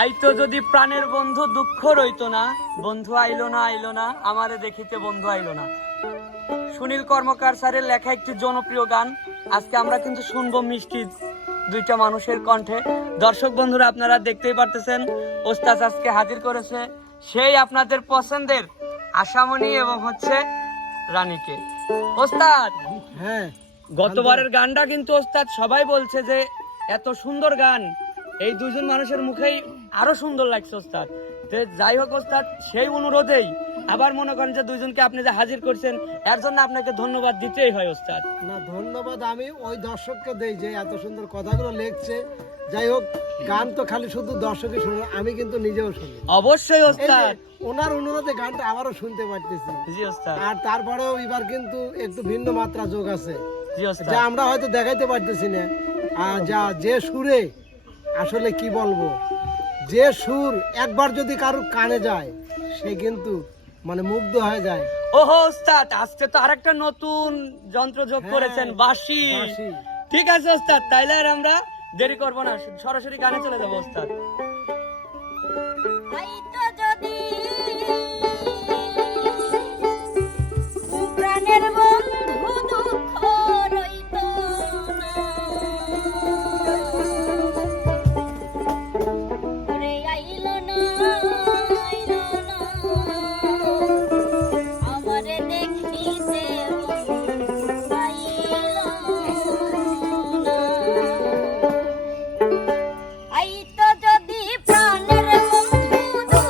আইতো যদি প্রাণের বন্ধু দুঃখ রইতো না, বন্ধু আইলো না আমারে দেখিতে বন্ধু আইলো না। সুনীল কর্মকার স্যারের লেখা একটি জনপ্রিয় গান আজকে আমরা কিন্তু শুনবো মিষ্টি দুইটা মানুষের কণ্ঠে। দর্শক বন্ধুরা আপনারা দেখতেই পারতেছেন ওস্তাদ আজকে হাজির করেছে সেই আপনাদের পছন্দের আশামণি এবং হচ্ছে রানীকে। ওস্তাদ, হ্যাঁ, গতবারের গানটা কিন্তু ওস্তাদ সবাই বলছে যে এত সুন্দর গান এই দুইজন মানুষের মুখেই আরো সুন্দর লাগছে ওস্তাদ। তো যাই হোক ওস্তাদ, সেই অনুরোধেই আবার মনে করেন যে দুইজনকে আপনি যে হাজির করছেন এর জন্য আপনাকে ধন্যবাদ দিতেই হয় ওস্তাদ। না ধন্যবাদ আমি ওই দর্শককে দেই যে এত সুন্দর কথাগুলো লিখছে। যাই হোক, গান তো খালি শুধু দর্শকই শুনে, আমি কিন্তু নিজেও শুনি। অবশ্যই এই যে ওস্তাদ। ওনার অনুরোধে গানটা আবারও শুনতে পারতেছি। জি ওস্তাদ। আর তারপরেও এবার কিন্তু একটু ভিন্ন মাত্রা যোগ আছে জি ওস্তাদ। যা আমরা হয়তো দেখাইতে পারতেছি না। আর যে সুরে আসলে কি বলবো, যে সুর একবার যদি কারোর কানে যায় সে কিন্তু মানে মুগ্ধ হয়ে যায়। ওহো ওস্তাদ, আজকে তো আরেকটা নতুন যন্ত্র যোগ হ্যাঁ, করেছেন, বাঁশি। বাঁশি। ঠিক আছে ওস্তাদ, তাইলে আর আমরা দেরি করবো না, সরাসরি গানে চলে যাবো ওস্তাদ। আইতো যদি প্রাণের বন্ধু দুঃখ রইতো না, রে আইলো না আমারে দেখিতে আইলো না। আইতো যদি প্রাণের বন্ধু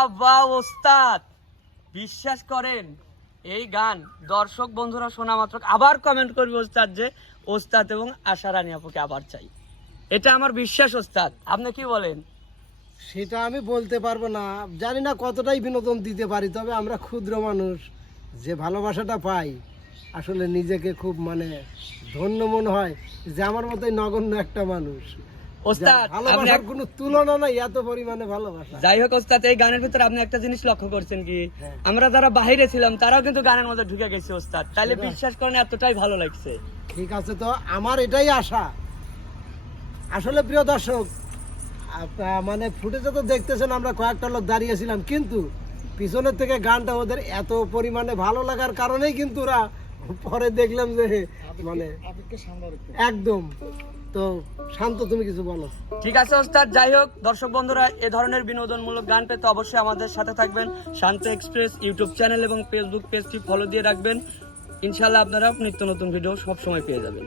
বাহ বাহ ওস্তাদ, বিশ্বাস করেন এই গান দর্শক বন্ধুরা শোনা মাত্র আবার কমেন্ট করবে ওস্তাদ যে ওস্তাদ এবং আশা রানী আপুকে আবার চাই। এটা আমার বিশ্বাস ওস্তাদ, আপনি কি বলেন? সেটা আমি বলতে পারবো না, জানি না কতটাই বিনোদন দিতে পারি, তবে আমরা ক্ষুদ্র মানুষ, যে ভালোবাসাটা পাই আসলে নিজেকে খুব মানে ধন্য মনে হয় যে আমার মতোই নগণ্য একটা মানুষ। ওস্তাদ আপনি ভালোবাসার কোনো তুলনা নাই, এত পরিমাণে ভালোবাসা। যাই হোক ওস্তাদ, এই গানের ভিতরে আপনি একটা জিনিস লক্ষ্য করছেন কি, হ্যাঁ। আমরা যারা বাইরে ছিলাম তারাও কিন্তু গানের মধ্যে ঢুকে গেছি ওস্তাদ, তাহলে বিশ্বাস করেন এতটাই ভালো লাগছে। ঠিক আছে, তো আমার এটাই আশা। আসলে প্রিয় দর্শক, মানে ফুটেজে তো দেখতেছেন আমরা কয়েকটা লোক দাঁড়িয়েছিলাম, কিন্তু পিছনের থেকে গানটা ওদের এত পরিমাণে ভালো লাগার কারণেই কিন্তু ওরা পরে দেখলাম যে মানে একদম। তো শান্ত, তুমি কিছু বলো। ঠিক আছে ওস্তাদ, যাই হোক দর্শক বন্ধুরা, এ ধরনের বিনোদনমূলক গান পেতে অবশ্যই আমাদের সাথে থাকবেন। শান্ত এক্সপ্রেস ইউটিউব চ্যানেল এবং ফেসবুক পেজটি ফলো দিয়ে রাখবেন। ইনশাআল্লাহ আপনারা নিত্য নতুন ভিডিও সব সময় পেয়ে যাবেন।